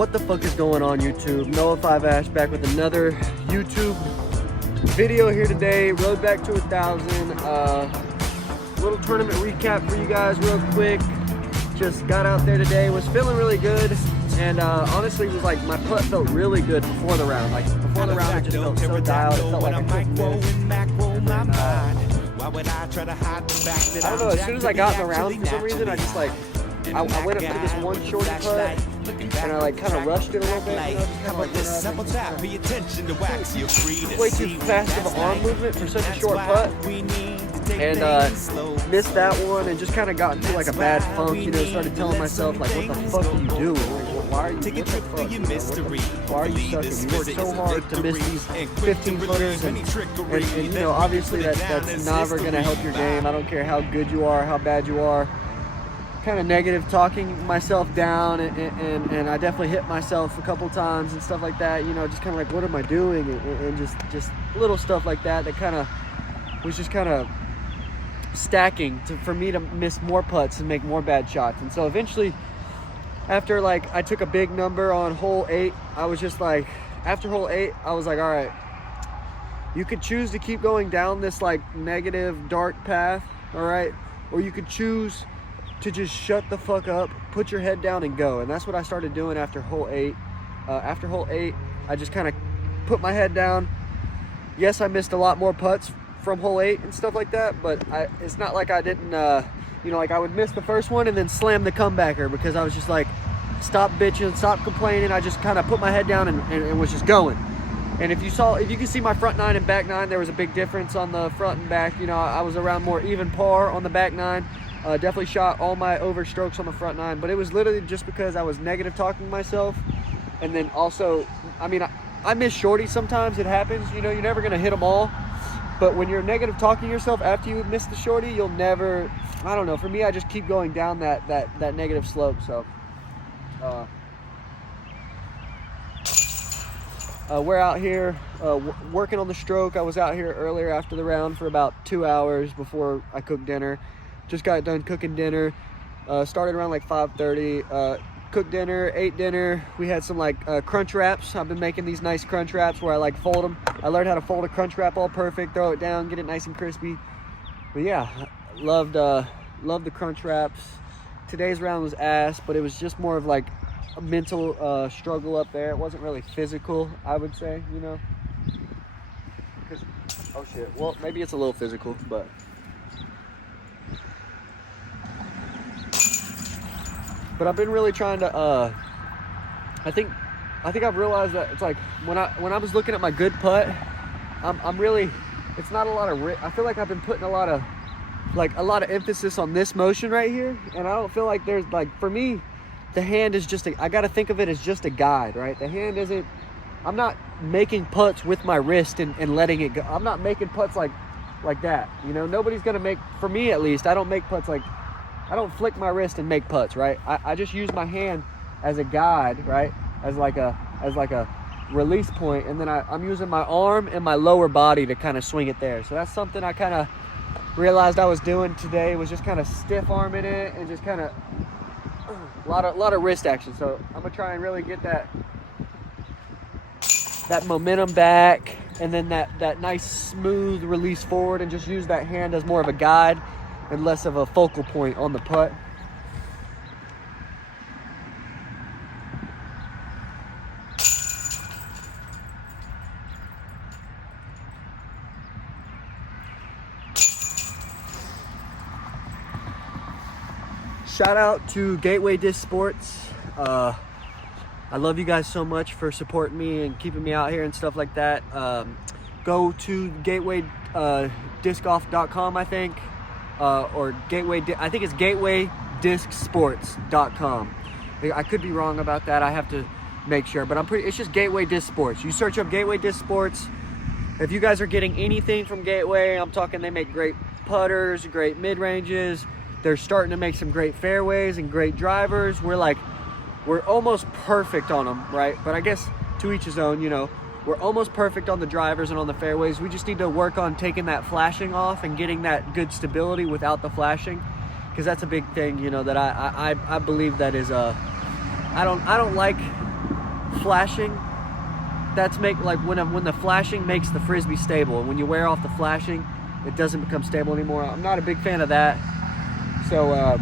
What the fuck is going on, YouTube? Noah 5 Ash back with another YouTube video here today. Road back to 1,000. Little tournament recap for you guys real quick. Just got out there today, was feeling really good, and honestly was like, my putt felt really good before the round. Like before the round, it just felt so dialed. It felt like I couldn't miss. I don't know, as soon as I got in the round, for some reason, I just like, I went up to this one shorty putt, and I like kind of rushed it a little bit, you know, just kind of like way too fast of an arm movement for such a short putt, and missed that one, and just kind of got into like a bad funk, you know, started telling myself like, what the fuck are you doing? Like, why are you, what the fuck, you know, why are you sucking? You worked so hard to miss these 15 footers, and you know, obviously that's never going to help your game. I don't care how good you are, how bad you are. Kind of negative talking myself down, and I definitely hit myself a couple times and stuff like that, you know, just kind of like, what am I doing? And just little stuff like that kind of was just kind of stacking for me to miss more putts and make more bad shots. And so eventually, after like I took a big number on hole 8, I was just like, after hole 8, I was like, all right, you could choose to keep going down this like negative dark path, all right, or you could choose to just shut the fuck up, put your head down and go. And that's what I started doing after hole 8. After hole 8, I just kind of put my head down. Yes, I missed a lot more putts from hole 8 and stuff like that, but it's not like I didn't, you know, like I would miss the first one and then slam the comebacker, because I was just like, stop bitching, stop complaining. I just kind of put my head down and was just going. And if you can see my front 9 and back 9, there was a big difference on the front and back. You know, I was around more even par on the back 9. Definitely shot all my overstrokes on the front 9, but it was literally just because I was negative talking to myself. And then also, I mean, I miss shorties sometimes. It happens, you know, you're never gonna hit them all, but when you're negative talking to yourself after you miss the shorty, you'll never, I don't know, for me, I just keep going down that negative slope. So we're out here working on the stroke. I was out here earlier after the round for about 2 hours before I cooked dinner. Just got done cooking dinner. Started around like 5:30. Cooked dinner, ate dinner. We had some like crunch wraps. I've been making these nice crunch wraps where I like fold them. I learned how to fold a crunch wrap all perfect, throw it down, get it nice and crispy. But yeah, loved the crunch wraps. Today's round was ass, but it was just more of like a mental struggle up there. It wasn't really physical, I would say, you know. Oh shit, well, maybe it's a little physical, but I've been really trying to, I think I've realized that it's like, when I was looking at my good putt, I'm really, it's not a lot of, I feel like I've been putting a lot of emphasis on this motion right here. And I don't feel like there's like, for me, the hand is just, I got to think of it as just a guide, right? The hand isn't, I'm not making putts with my wrist and letting it go. I'm not making putts like that, you know, nobody's going to make, for me at least, I don't make putts like, I don't flick my wrist and make putts, right? I just use my hand as a guide, right? As like a release point, and then I'm using my arm and my lower body to kind of swing it there. So that's something I kind of realized I was doing today, was just kind of stiff arming it and just kind of a lot of wrist action. So I'm gonna try and really get that momentum back, and then that nice smooth release forward, and just use that hand as more of a guide and less of a focal point on the putt. Shout out to Gateway Disc Sports. I love you guys so much for supporting me and keeping me out here and stuff like that. Go to gatewaydiscgolf.com, I think. Or I think it's gatewaydiscsports.com. I could be wrong about that. I have to make sure, but it's just Gateway Disc Sports. You search up Gateway Disc Sports. If you guys are getting anything from Gateway, I'm talking they make great putters, great mid-ranges. They're starting to make some great fairways and great drivers. We're almost perfect on them, right? But I guess to each his own, you know. We're almost perfect on the drivers and on the fairways. We just need to work on taking that flashing off and getting that good stability without the flashing, because that's a big thing, you know, that I believe that is I don't like flashing, that's like when the flashing makes the Frisbee stable, and when you wear off the flashing, it doesn't become stable anymore. I'm not a big fan of that. So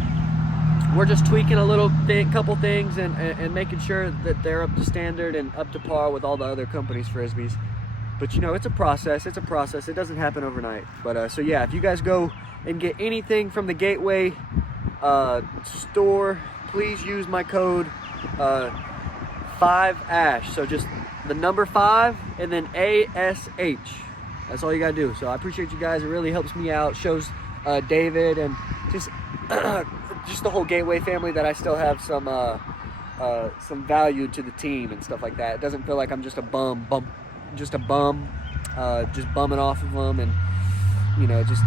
we're just tweaking a couple things and making sure that they're up to standard and up to par with all the other companies' Frisbees. But you know, it's a process. It doesn't happen overnight. But so yeah, if you guys go and get anything from the Gateway store, please use my code 5ASH. So just the number 5 and then ASH. That's all you gotta do. So I appreciate you guys. It really helps me out. Shows David and just just the whole Gateway family that I still have some value to the team and stuff like that. It doesn't feel like I'm just a bum, just bumming off of them, and you know, just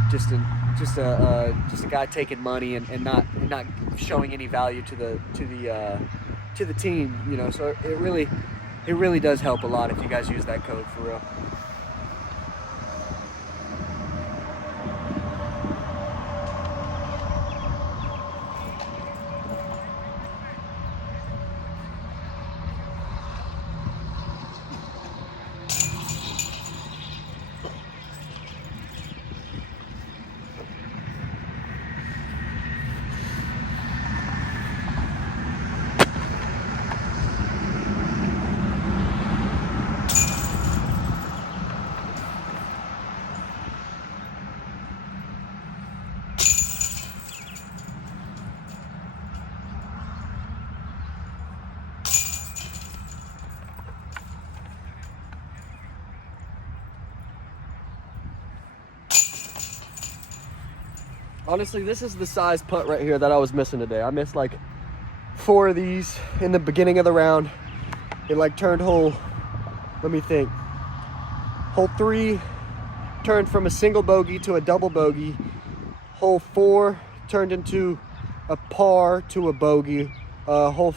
a guy taking money and not showing any value to the team. You know, so it really does help a lot if you guys use that code for real. Honestly, this is the size putt right here that I was missing today. I missed like 4 of these in the beginning of the round. It like turned hole 3 turned from a single bogey to a double bogey. Hole 4 turned into a par to a bogey. Hole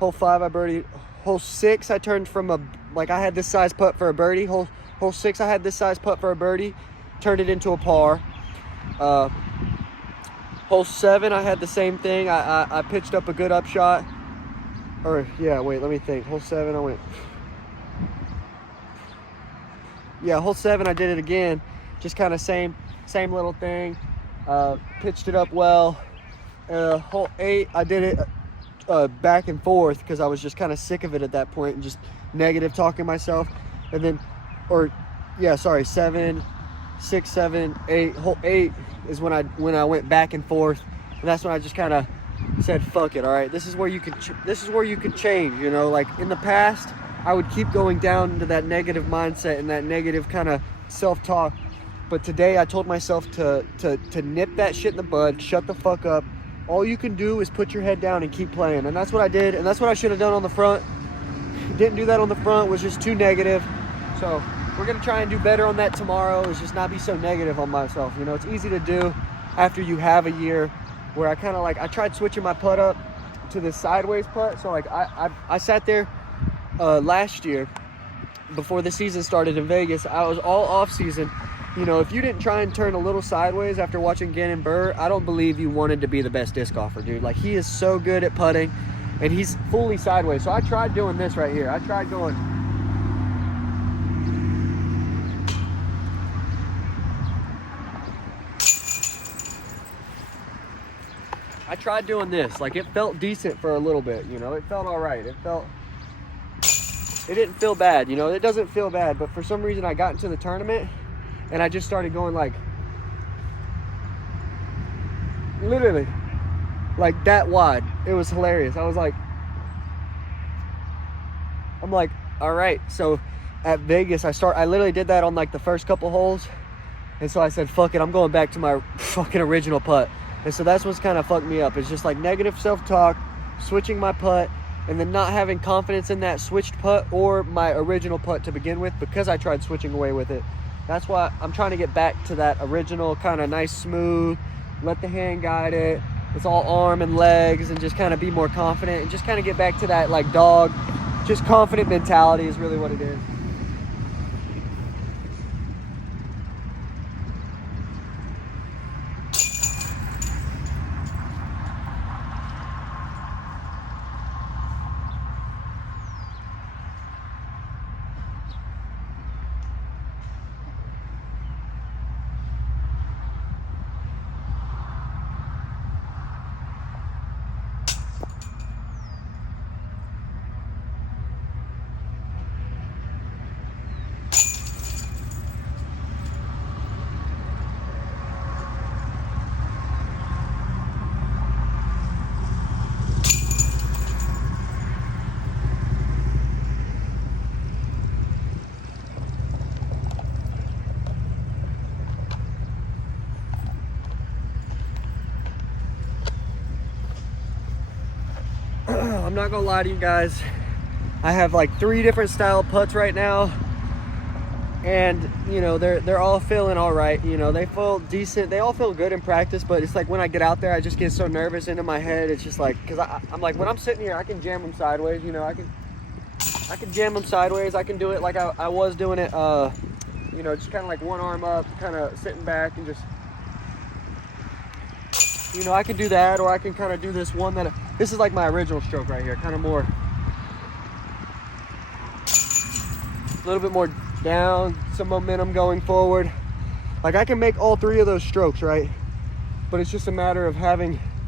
5 I birdied. Hole 6 I turned from I had this size putt for a birdie. Hole 6 I had this size putt for a birdie. Turned it into a par. Hole 7 I had the same thing. I pitched up a good upshot. Or yeah, wait, let me think. Hole 7 I went. Yeah, hole 7 I did it again. Just kind of same little thing. Pitched it up well. Hole 8 I did it back and forth because I was just kind of sick of it at that point and just negative talking myself. And then 7, 6, 7, 8. Hole 8 is when I went back and forth, and that's when I just kind of said, "Fuck it, all right. This is where you can change." You know, like in the past, I would keep going down into that negative mindset and that negative kind of self-talk. But today, I told myself to nip that shit in the bud, shut the fuck up. All you can do is put your head down and keep playing, and that's what I did, and that's what I should have done on the front. Didn't do that on the front. Was just too negative. So we're going to try and do better on that tomorrow, is just not be so negative on myself. You know, it's easy to do after you have a year where I tried switching my putt up to this sideways putt. So like I sat there last year before the season started in Vegas. I was all off season. You know, if you didn't try and turn a little sideways after watching Gannon Buhr, I don't believe you wanted to be the best disc golfer, dude. Like, he is so good at putting, and he's fully sideways. So I tried doing this right here. I tried going... I tried doing this. Like, it felt decent for a little bit, you know. It felt all right. It didn't feel bad, you know. It doesn't feel bad, but for some reason I got into the tournament and I just started going like, literally, like that wide. It was hilarious. I'm like, all right. So at Vegas, I literally did that on like the first couple holes. And so I said, fuck it, I'm going back to my fucking original putt. And so that's what's kind of fucked me up. It's just like negative self-talk, switching my putt, and then not having confidence in that switched putt or my original putt to begin with, because I tried switching away with it. That's why I'm trying to get back to that original kind of nice, smooth, let the hand guide it. It's all arm and legs, and just kind of be more confident and just kind of get back to that like dog, just confident mentality is really what it is. I'm not gonna lie to you guys. I have like 3 different style putts right now, and you know they're all feeling all right. You know, they feel decent. They all feel good in practice, but it's like when I get out there, I just get so nervous into my head. It's just like, because I'm like, when I'm sitting here, I can jam them sideways. You know, I can jam them sideways. I can do it like I was doing it. You know, just kind of like one arm up, kind of sitting back and just, you know, I can do that, or I can kind of do this one that, this is like my original stroke right here, kind of more, a little bit more down, some momentum going forward. Like I can make all 3 of those strokes, right? But it's just a matter of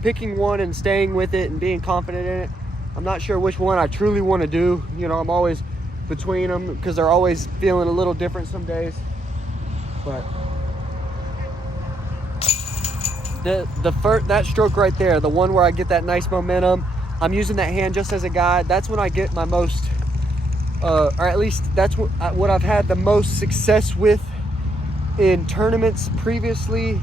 picking one and staying with it and being confident in it. I'm not sure which one I truly want to do. You know, I'm always between them because they're always feeling a little different some days. But that stroke right there, the one where I get that nice momentum, I'm using that hand just as a guide. That's when I get my most, or at least that's what I've had the most success with in tournaments previously.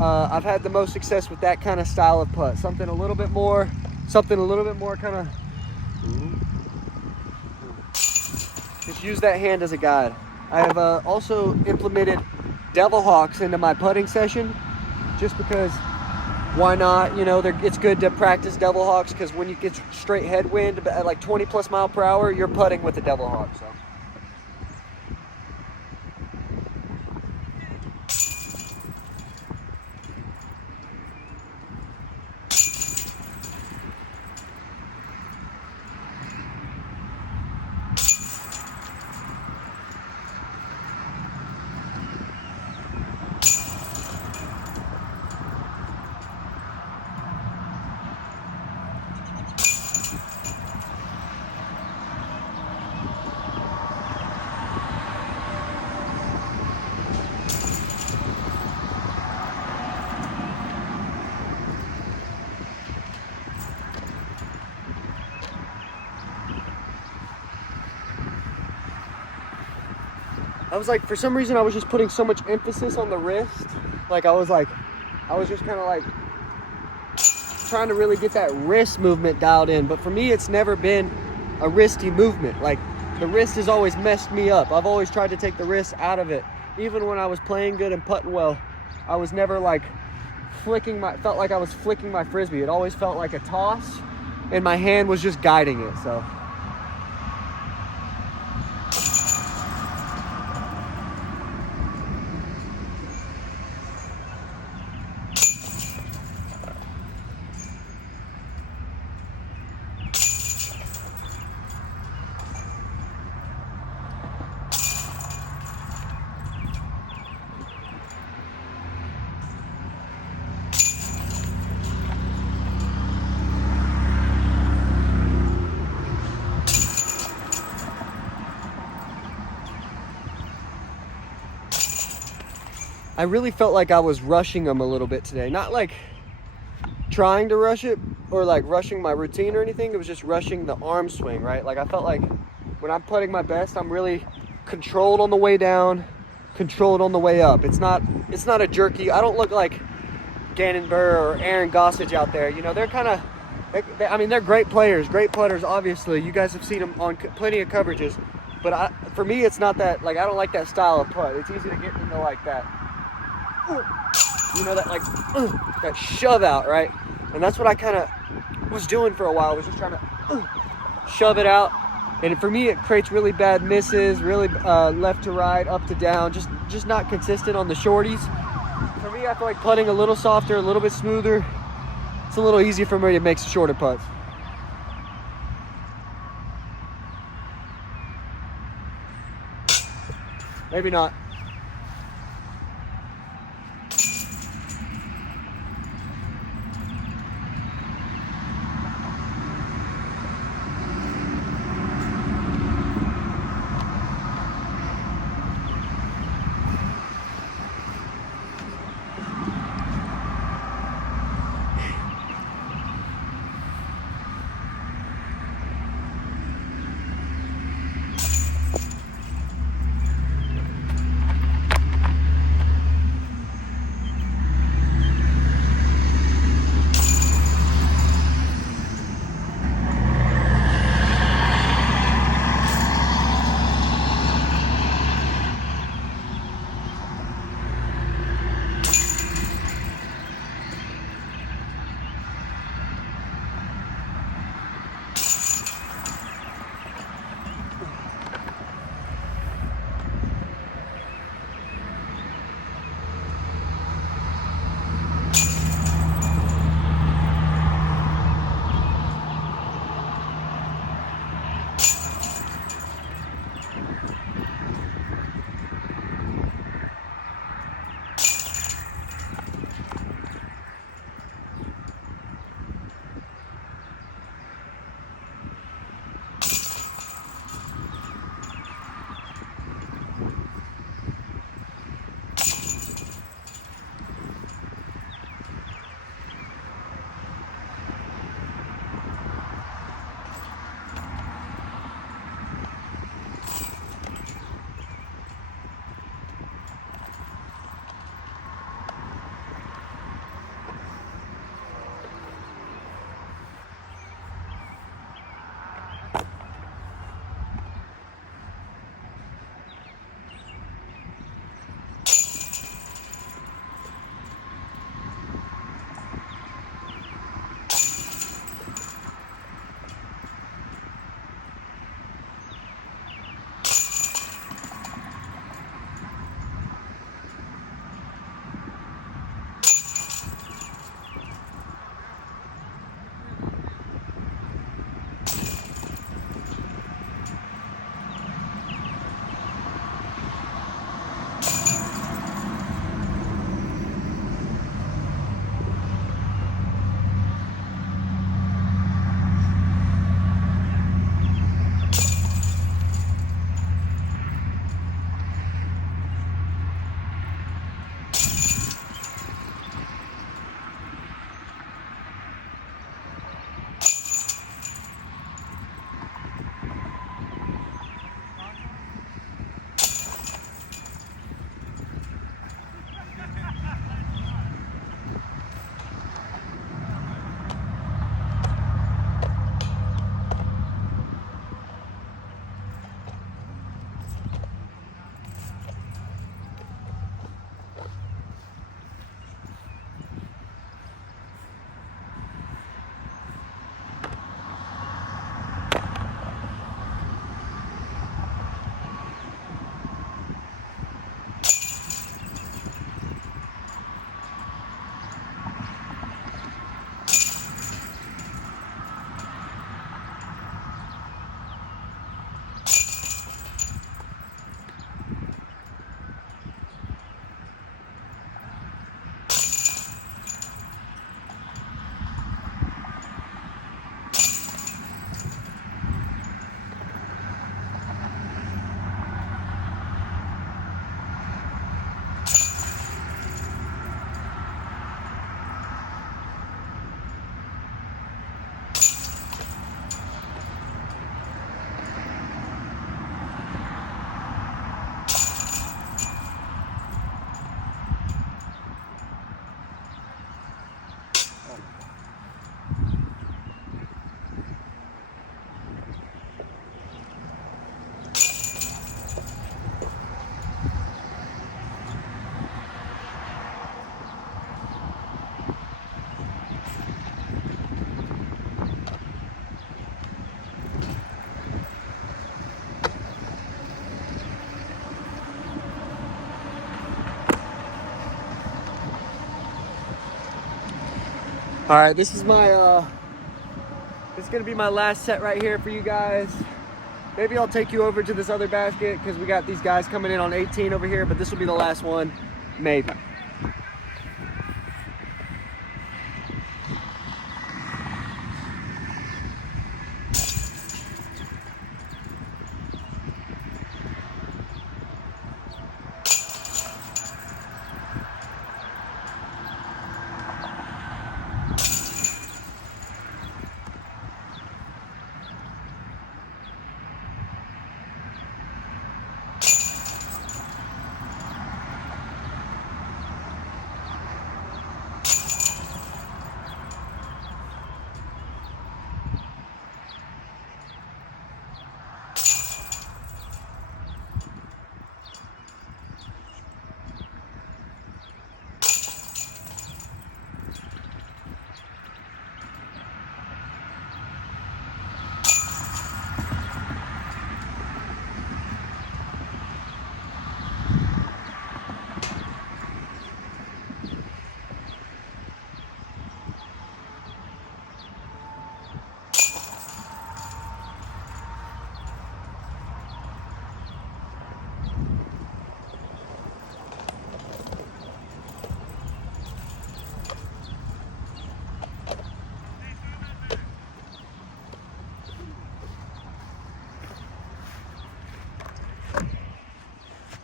I've had the most success with that kind of style of putt. Something a little bit more kind of, just use that hand as a guide. I have also implemented devil hawks into my putting session, just because, why not? You know, it's good to practice devil hawks, because when you get straight headwind at like 20 plus mile per hour, you're putting with the devil hawk. So I was like, for some reason, I was just putting so much emphasis on the wrist. Like I was just kind of like trying to really get that wrist movement dialed in. But for me, it's never been a wristy movement. Like the wrist has always messed me up. I've always tried to take the wrist out of it. Even when I was playing good and putting well, I was never like felt like I was flicking my Frisbee. It always felt like a toss, and my hand was just guiding it, so. I really felt like I was rushing them a little bit today. Not like trying to rush it or like rushing my routine or anything. It was just rushing the arm swing, right? Like I felt like when I'm putting my best, I'm really controlled on the way down, controlled on the way up. It's not a jerky. I don't look like Gannon Burr or Aaron Gossage out there. You know, they're kind of, I mean, they're great players, great putters, obviously. You guys have seen them on plenty of coverages. But for me, it's not that, like, I don't like that style of putt. It's easy to get into like that, you know, that like that shove out, right? And that's what I kind of was doing for a while. I was just trying to shove it out, and for me it creates really bad misses, really left to right, up to down, just not consistent on the shorties. For me, I feel like putting a little softer, a little bit smoother, it's a little easier for me to make shorter putts. Maybe not. All right, this is my it's gonna be my last set right here for you guys. Maybe I'll take you over to this other basket because we got these guys coming in on 18 over here, but this will be the last one, maybe.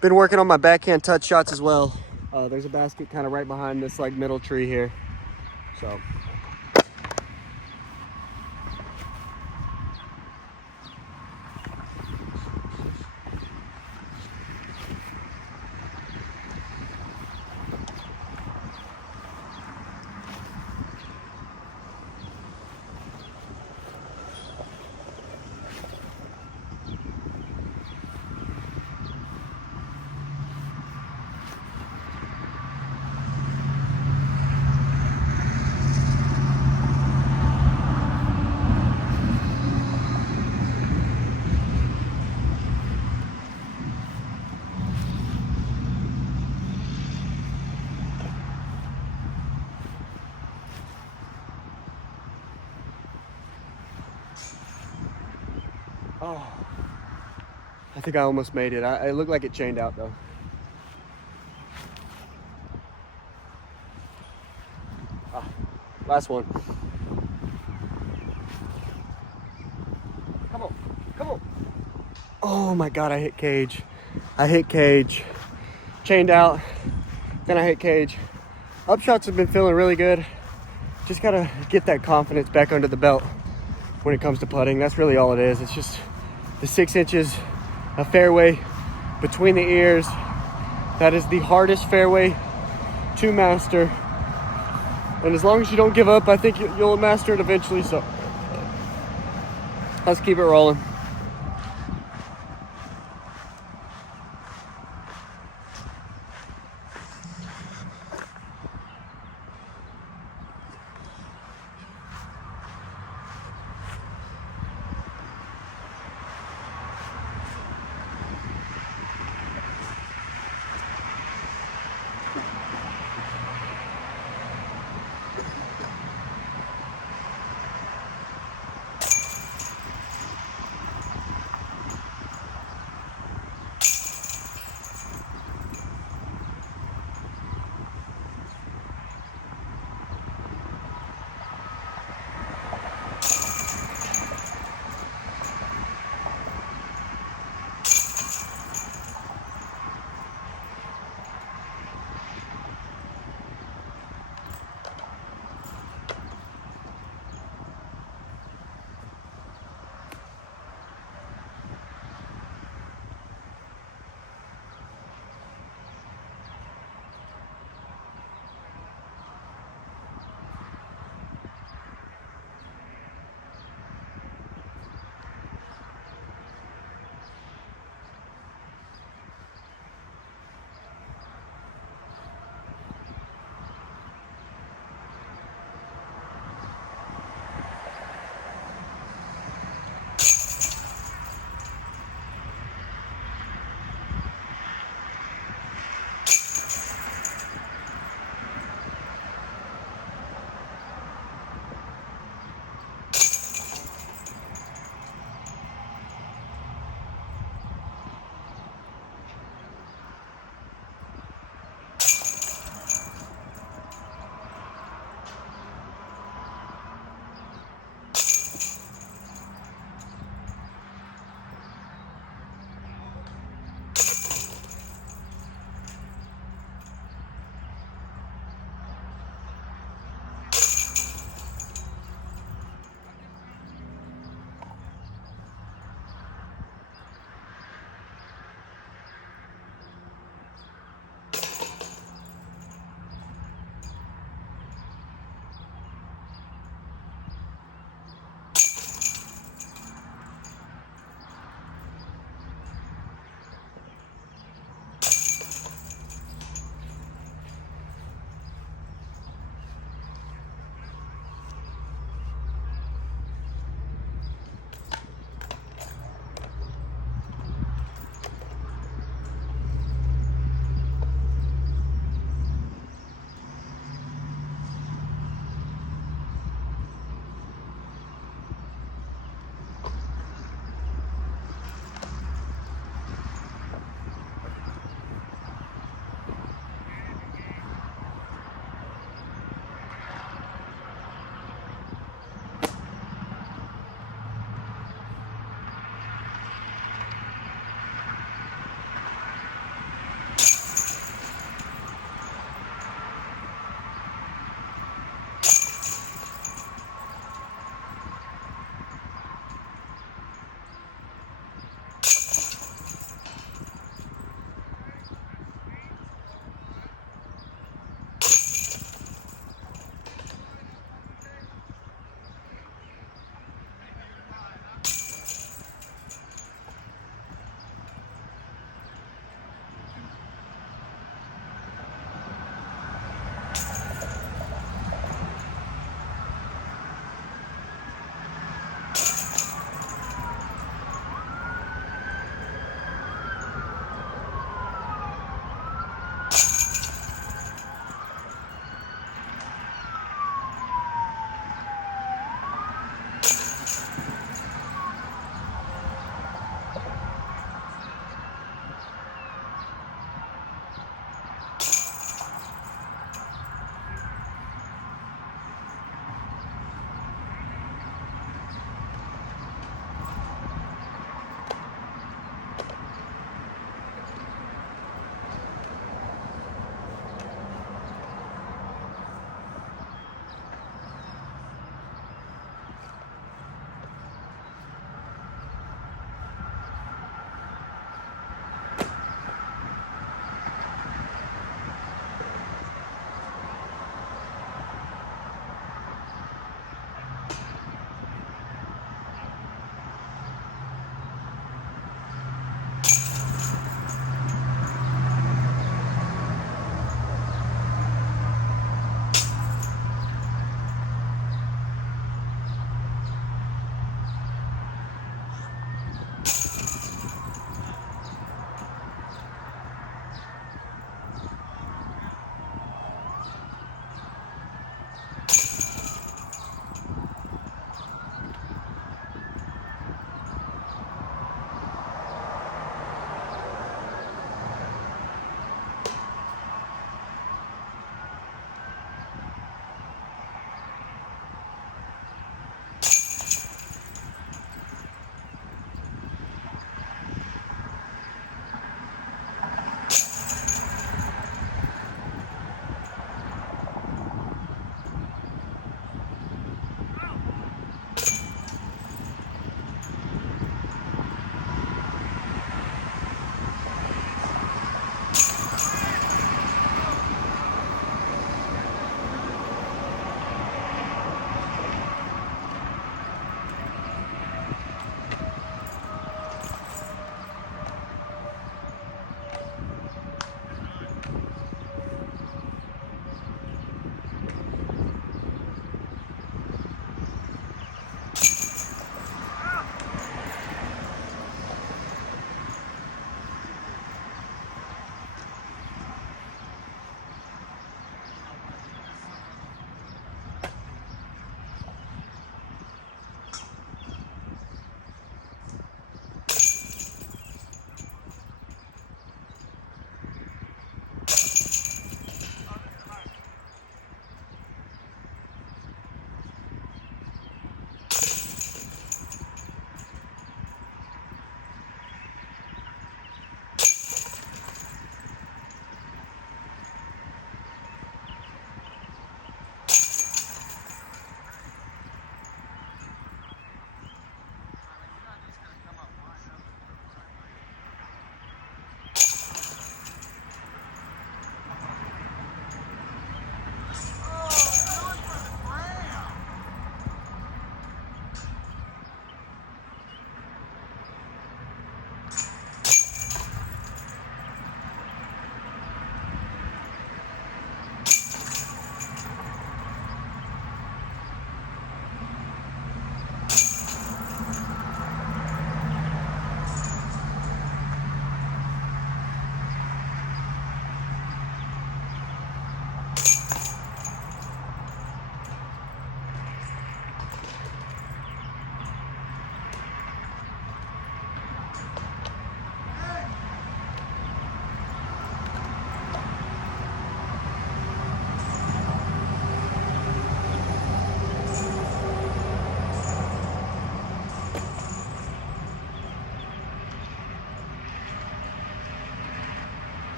Been working on my backhand touch shots as well. There's a basket kind of right behind this like middle tree here. So. Oh, I think I almost made it. It looked like it chained out though. Ah, last one. Come on, come on. Oh my God, I hit cage. I hit cage. Chained out, then I hit cage. Upshots have been feeling really good. Just gotta get that confidence back under the belt when it comes to putting. That's really all it is. It's just the 6 inches of fairway between the ears. That is the hardest fairway to master. And as long as you don't give up, I think you'll master it eventually. So let's keep it rolling.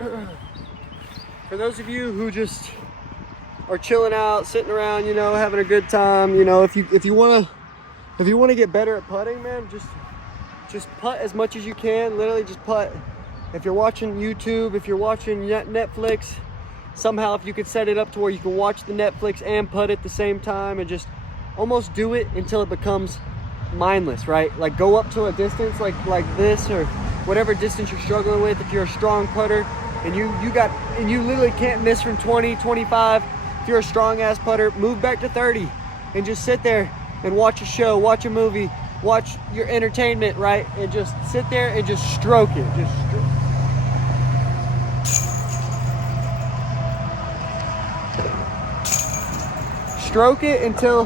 for those of you who just are chilling out, sitting around, you know, having a good time, you know, if you want to get better at putting, man, just putt as much as you can. Literally just putt. If you're watching YouTube, if you're watching Netflix, somehow if you could set it up to where you can watch the Netflix and putt at the same time, and just almost do it until it becomes mindless, right? Like go up to a distance like this, or whatever distance you're struggling with. If you're a strong putter and you literally can't miss from 20, 25, if you're a strong ass putter, move back to 30 and just sit there and watch a show, watch a movie, watch your entertainment, right? And just sit there and just stroke it. Stroke it until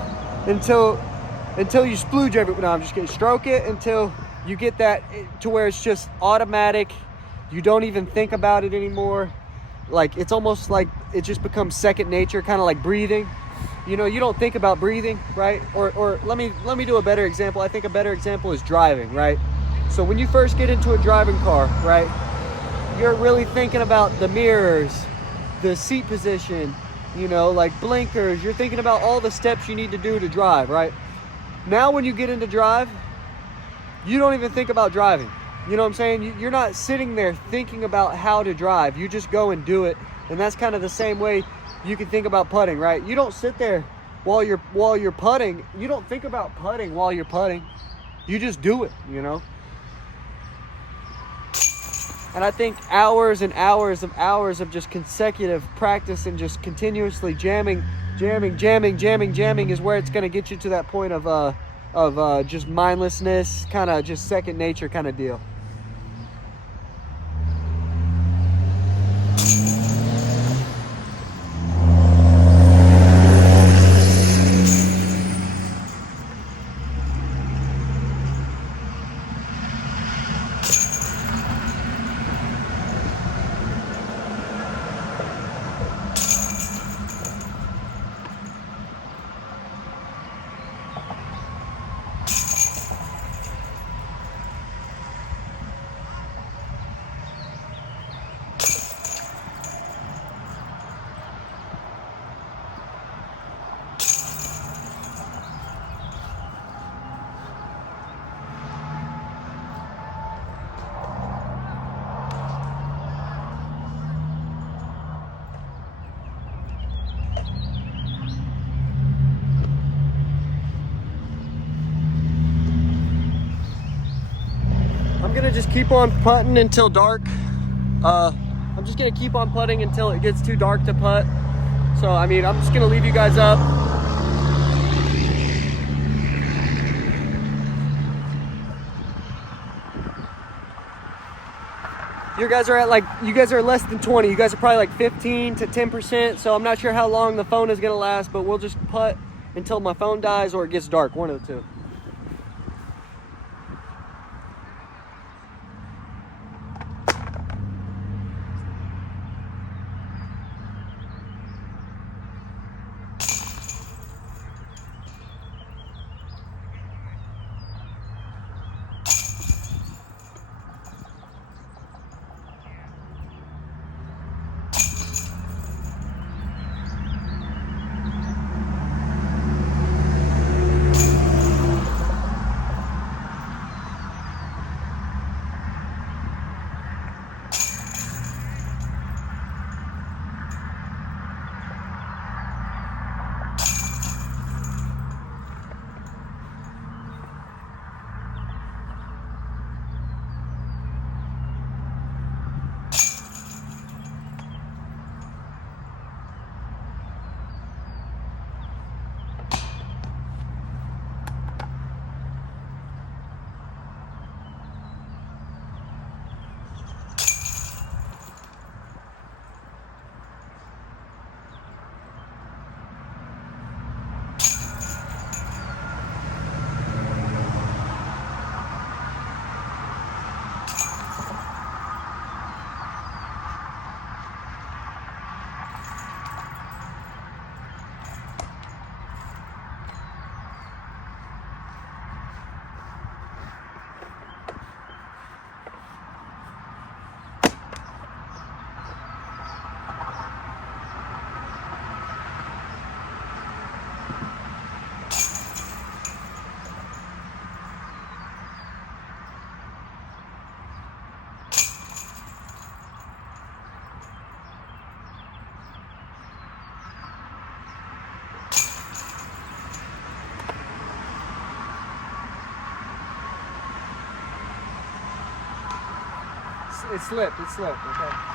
you splooge every. No, I'm just kidding. Stroke it until you get that to where it's just automatic. You don't even think about it anymore. Like it's almost like it just becomes second nature, kind of like breathing. You know, you don't think about breathing, right? Or let me do a better example. I think a better example is driving, right? So when you first get into a driving car, right, you're really thinking about the mirrors, the seat position, you know, like blinkers. You're thinking about all the steps you need to do to drive, right? Now when you get into drive, you don't even think about driving. You know what I'm saying? You're not sitting there thinking about how to drive. You just go and do it. And that's kind of the same way you can think about putting, right? You don't sit there while you're putting. You don't think about putting while you're putting. You just do it, you know? And I think hours and hours of just consecutive practice and just continuously jamming is where it's going to get you to that point of just mindlessness, kind of just second nature kind of deal. I'm gonna just keep on putting until dark. I'm just gonna keep on putting until it gets too dark to putt. So I mean, I'm just gonna leave you guys up. You guys are less than 20. You guys are probably like 15 to 10%. So I'm not sure how long the phone is gonna last, but we'll just putt until my phone dies or it gets dark, one of the two. it slipped. It slipped. Okay.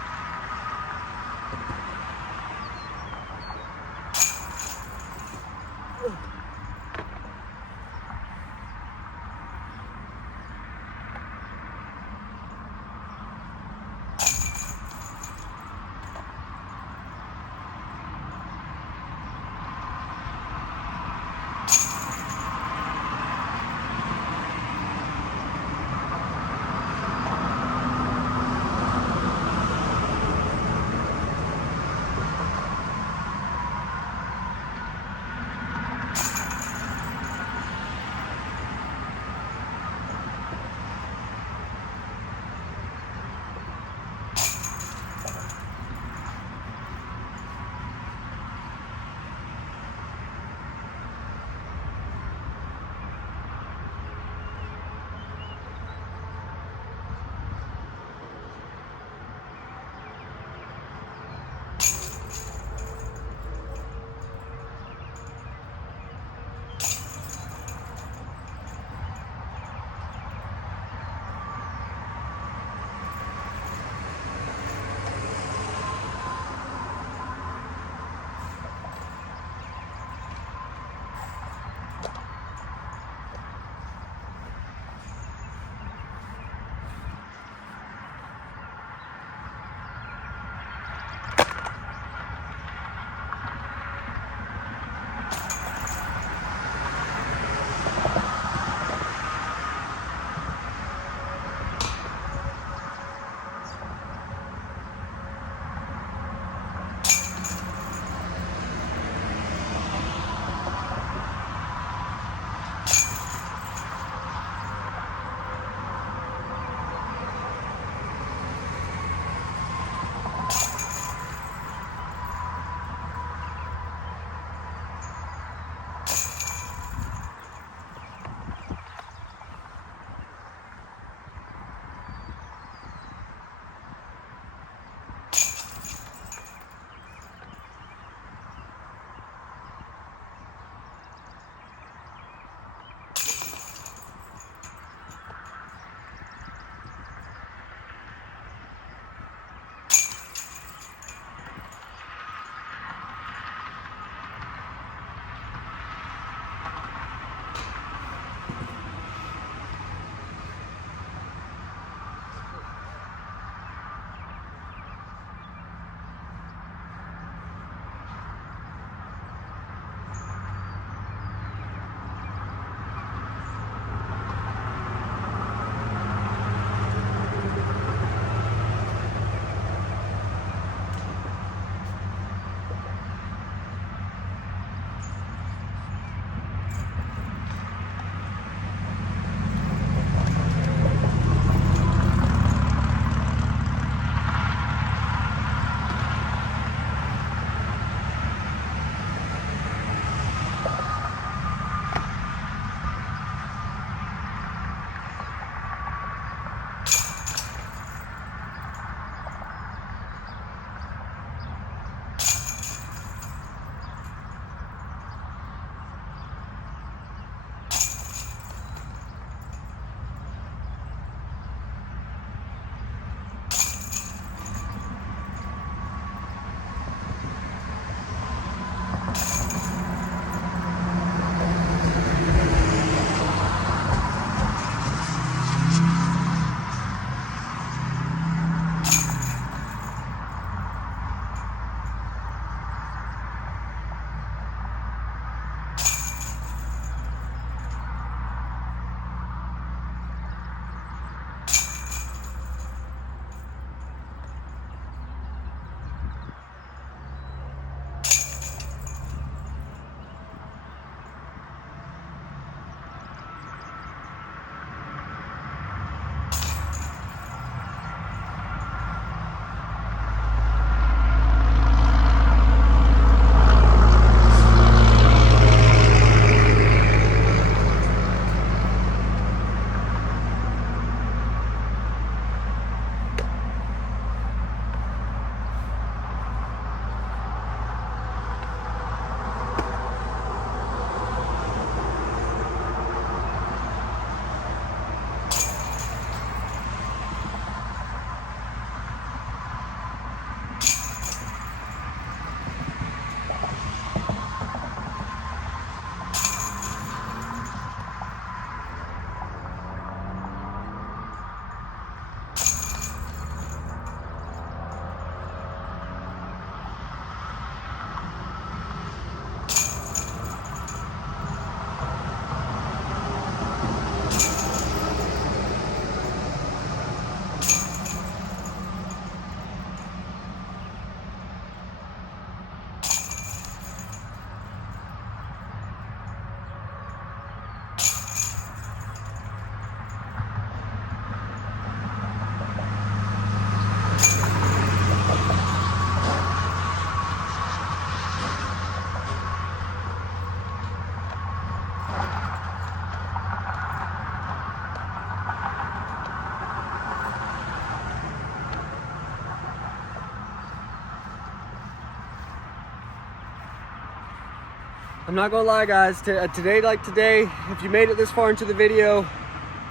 I'm not gonna lie, guys. Today, like today, if you made it this far into the video,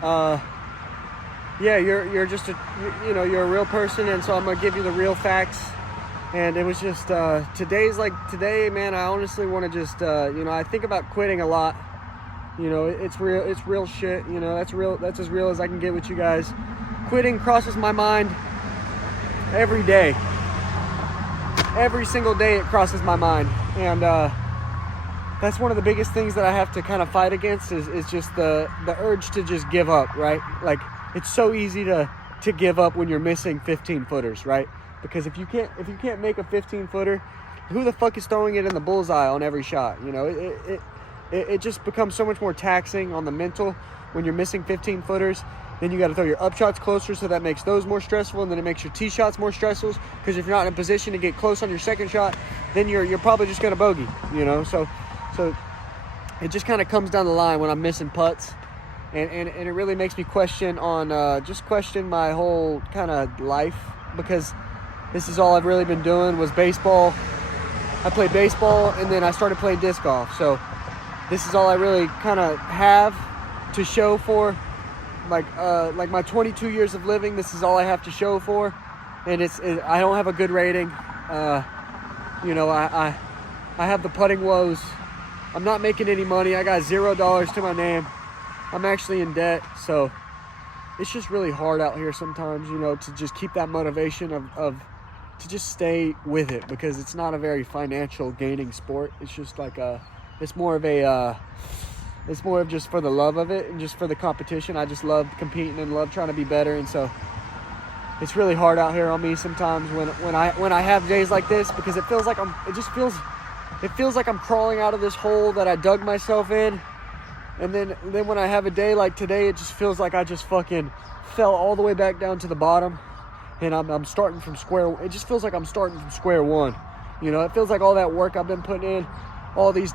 yeah, you're just you're a real person, and so I'm gonna give you the real facts. And it was just today's like today, man. I honestly want to just I think about quitting a lot. It's real shit. That's as real as I can get with you guys. Quitting crosses my mind every day. Every single day it crosses my mind, and that's one of the biggest things that I have to kind of fight against is just the urge to just give up, right? Like, it's so easy to give up when you're missing 15 footers, right? Because if you can't make a 15 footer, who the fuck is throwing it in the bullseye on every shot? It just becomes so much more taxing on the mental when you're missing 15 footers. Then you got to throw your up shots closer, so that makes those more stressful, and then it makes your tee shots more stressful, because if you're not in a position to get close on your second shot, then you're probably just gonna bogey, So it just kind of comes down the line when I'm missing putts, and it really makes me question my whole kind of life, because this is all I've really been doing was baseball. I played baseball, and then I started playing disc golf. So this is all I really kind of have to show for. Like my 22 years of living, this is all I have to show for, and I don't have a good rating. I have the putting woes. I'm not making any money. I got $0 to my name. I'm actually in debt, so it's just really hard out here sometimes, to just keep that motivation of to just stay with it, because it's not a very financial gaining sport. It's just like it's more of just for the love of it and just for the competition. I just love competing and love trying to be better, and so it's really hard out here on me sometimes when I have days like this, because it feels like I'm crawling out of this hole that I dug myself in, and then when I have a day like today, it just feels like I just fucking fell all the way back down to the bottom, and I'm starting from square. It just feels like I'm starting from square one. It feels like all that work I've been putting in, all these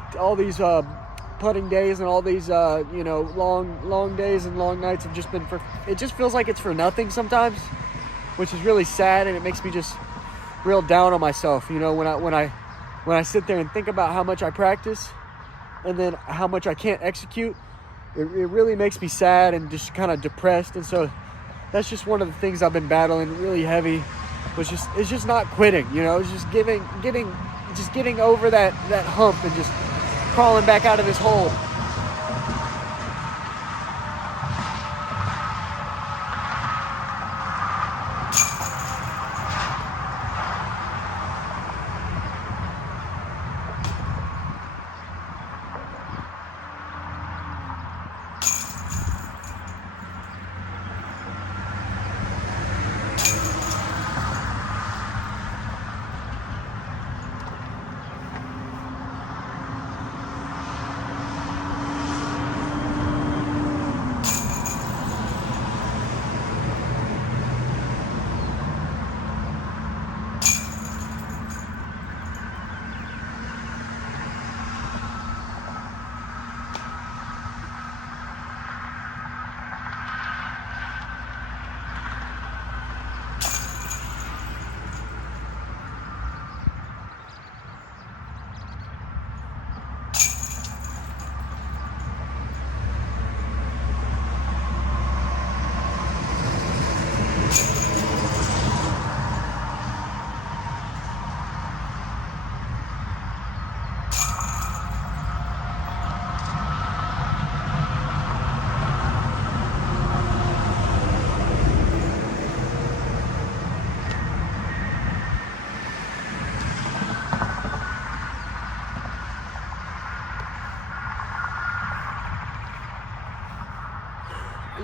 putting days and all these long days and long nights have just been it just feels like it's for nothing sometimes, which is really sad, and it makes me just real down on myself. When I sit there and think about how much I practice and then how much I can't execute, it really makes me sad and just kind of depressed. And so that's just one of the things I've been battling really heavy, it's just not quitting. It's just getting over that hump and just crawling back out of this hole.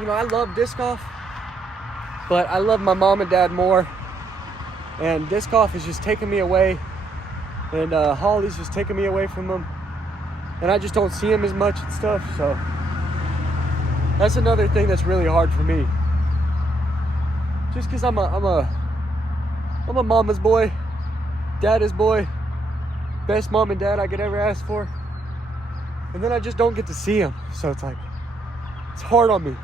I love disc golf, but I love my mom and dad more, and disc golf is just taking me away, and Holly's just taking me away from them, and I just don't see him as much and stuff. So that's another thing that's really hard for me, just because I'm a mama's boy, daddy's boy, best mom and dad I could ever ask for, and then I just don't get to see him. So it's hard on me.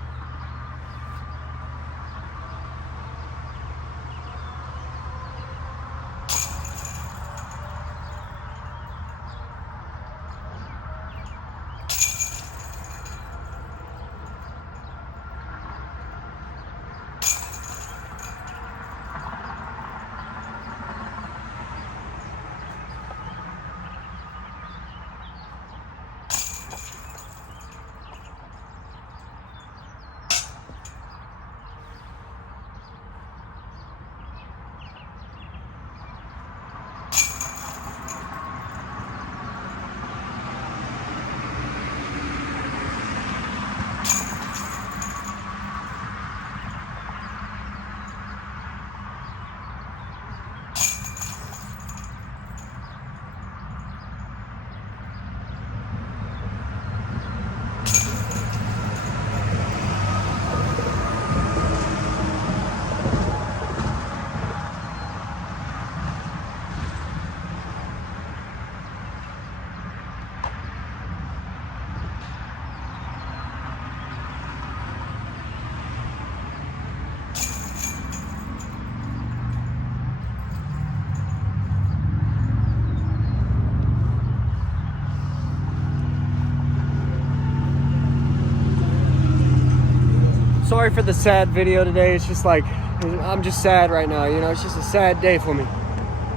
sorry for the sad video today. It's just like, I'm just sad right now, you know. It's just a sad day for me.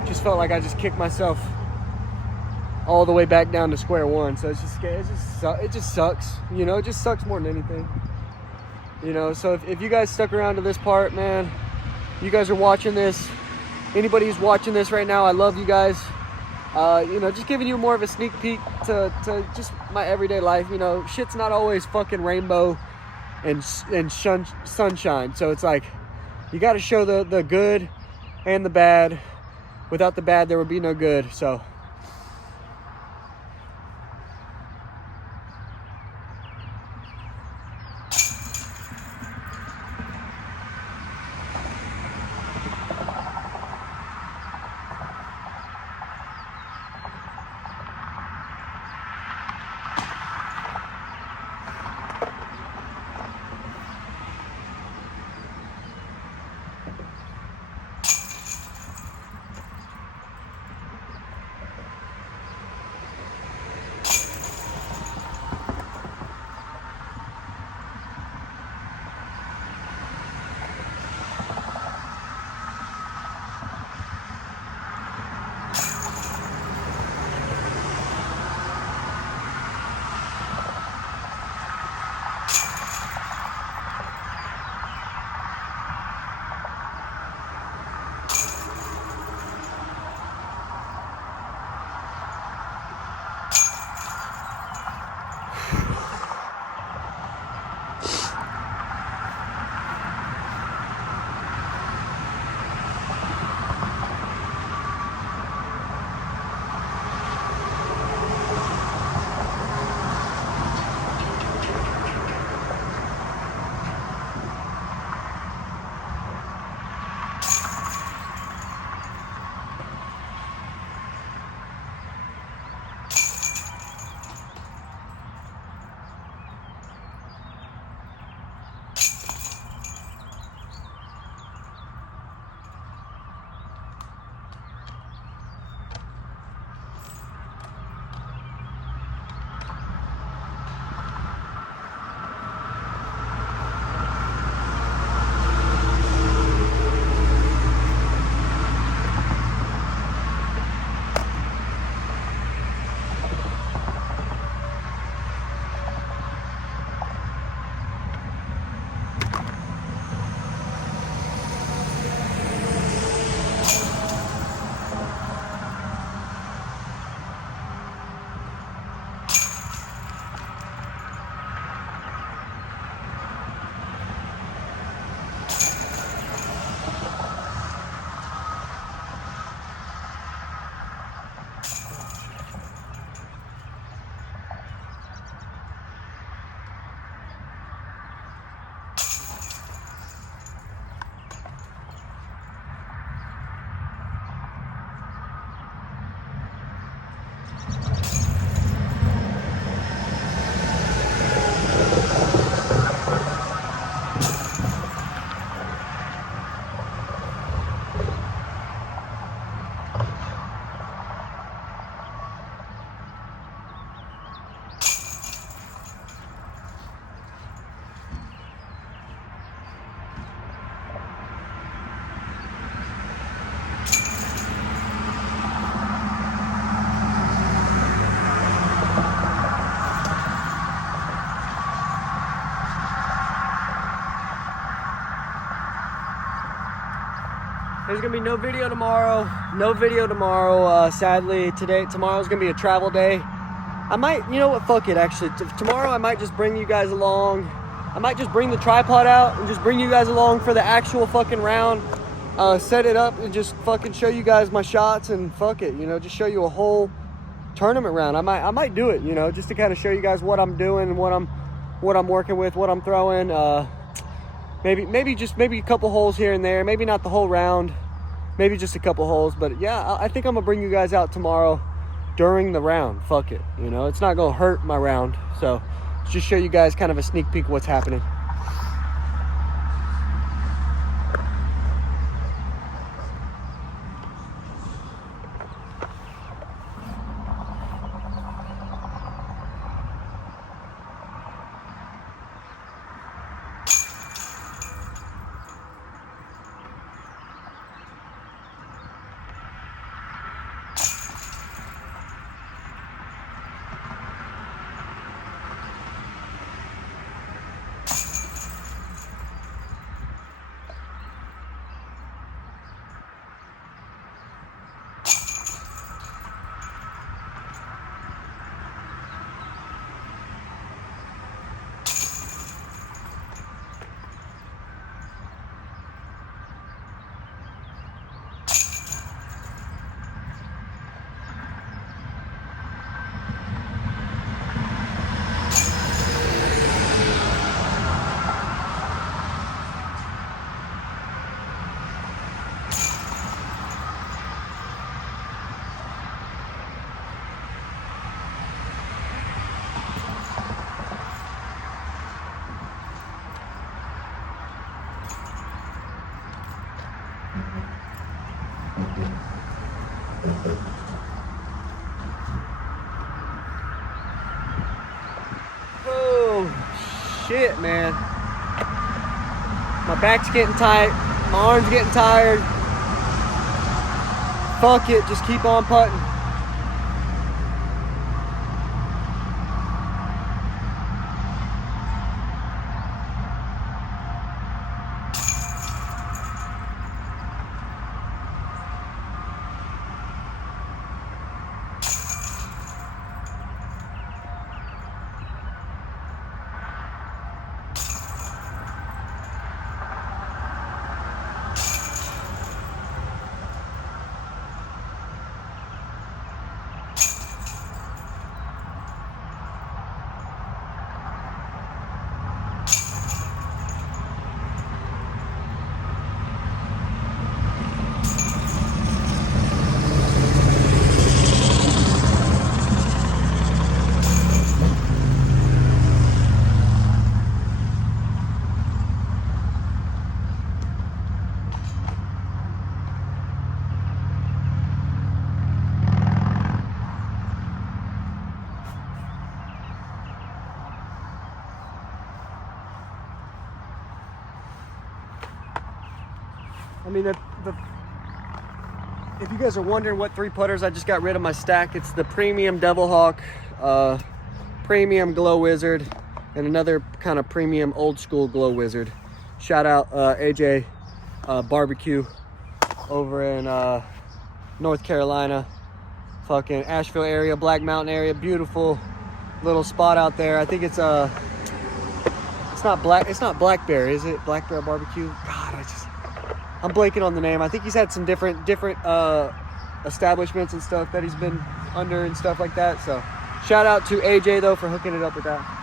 Just felt like I just kicked myself all the way back down to square one. So it just sucks, you know. It just sucks more than anything, you know. So if you guys stuck around to this part, man, you guys are watching this. Anybody who's watching this right now, I love you guys. You know, just giving you more of a sneak peek to just my everyday life. You know, shit's not always fucking rainbow and sunshine. So it's like, you got to show the good and the bad. Without the bad, there would be no good. So there's gonna be no video tomorrow. Sadly, tomorrow's gonna be a travel day. I might, you know what, fuck it, actually. Tomorrow I might just bring you guys along. I might just bring the tripod out and just bring you guys along for the actual fucking round. Set it up and just fucking show you guys my shots and fuck it, you know, just show you a whole tournament round. I might do it, you know, just to kind of show you guys what I'm doing, what I'm working with, what I'm throwing. Maybe a couple holes here and there. Maybe not the whole round. Maybe just a couple holes. But yeah, I think I'm gonna bring you guys out tomorrow during the round. Fuck it, you know, it's not gonna hurt my round. So just show you guys kind of a sneak peek of what's happening. Oh, shit, man. My back's getting tight. My arm's getting tired. Fuck it, just keep on putting. I mean, if you guys are wondering what 3 putters I just got rid of my stack, it's the premium Devil Hawk, premium Glow Wizard, and another kind of premium old school Glow Wizard. Shout out AJ Barbecue over in North Carolina, fucking Asheville area, Black Mountain area. Beautiful little spot out there. I think it's not Blackberry, is it? Blackberry Barbecue? God, I'm blanking on the name. I think he's had some different establishments and stuff that he's been under and stuff like that. So shout out to AJ though for hooking it up with that.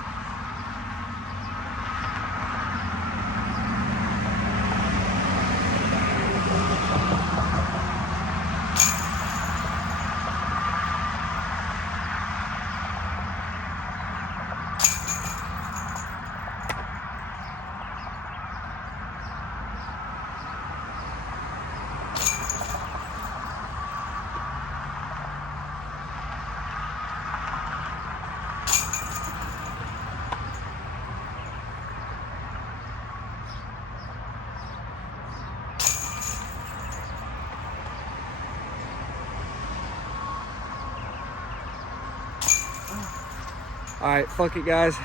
All right, fuck it, guys.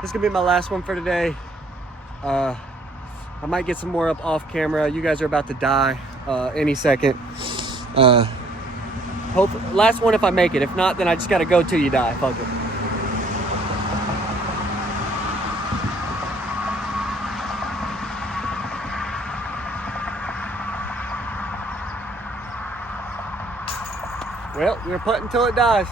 This is gonna be my last one for today. I might get some more up off camera. You guys are about to die any second. Last one if I make it. If not, then I just gotta go till you die. Fuck it. Well, we're putting until it dies.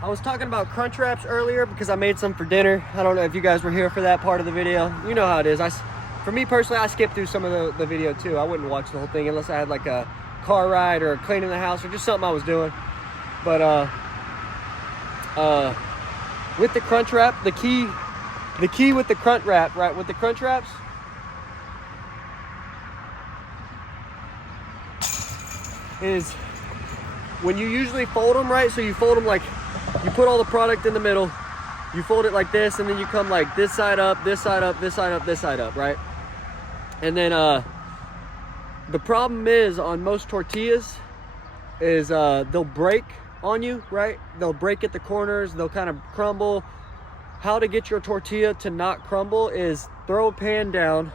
I was talking about crunch wraps earlier because I made some for dinner. I don't know if you guys were here for that part of the video. You know how it is. For me personally, I skipped through some of the video too. I wouldn't watch the whole thing unless I had like a car ride or cleaning the house or just something I was doing. But with the crunch wrap, the key The key with the crunch wrap, right, with the crunch wraps, is when you usually fold them, right, so you fold them like, you put all the product in the middle, you fold it like this, and then you come like this side up, this side up, this side up, this side up, right? And then the problem is on most tortillas is they'll break on you, right? They'll break at the corners, they'll kind of crumble. How to get your tortilla to not crumble is throw a pan down,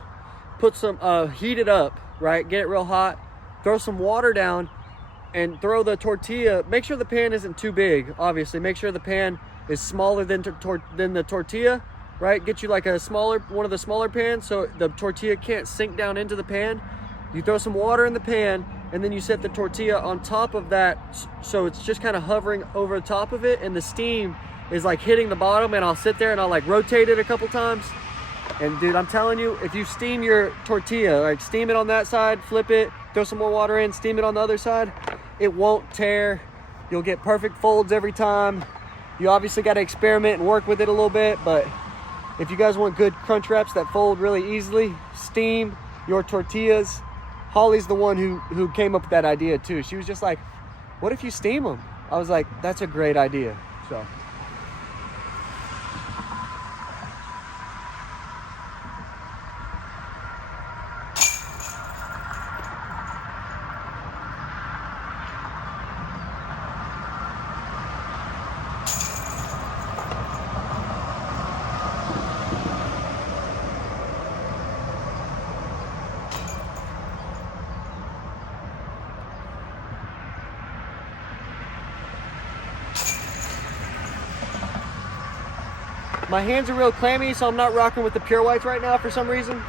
put some, heat it up, right? Get it real hot, throw some water down, and throw the tortilla. Make sure the pan isn't too big, obviously. Make sure the pan is smaller than the tortilla, right? Get you like a smaller, one of the smaller pans so the tortilla can't sink down into the pan. You throw some water in the pan, and then you set the tortilla on top of that, so it's just kind of hovering over the top of it, and the steam is like hitting the bottom, and I'll sit there and I'll like rotate it a couple times. And dude, I'm telling you, if you steam your tortilla, like steam it on that side, flip it, throw some more water in, steam it on the other side, it won't tear. You'll get perfect folds every time. You obviously got to experiment and work with it a little bit, but if you guys want good crunch wraps that fold really easily, steam your tortillas. Holly's the one who came up with that idea too. She was just like, what if you steam them? I was like, that's a great idea. So my hands are real clammy, so I'm not rocking with the pure whites right now for some reason.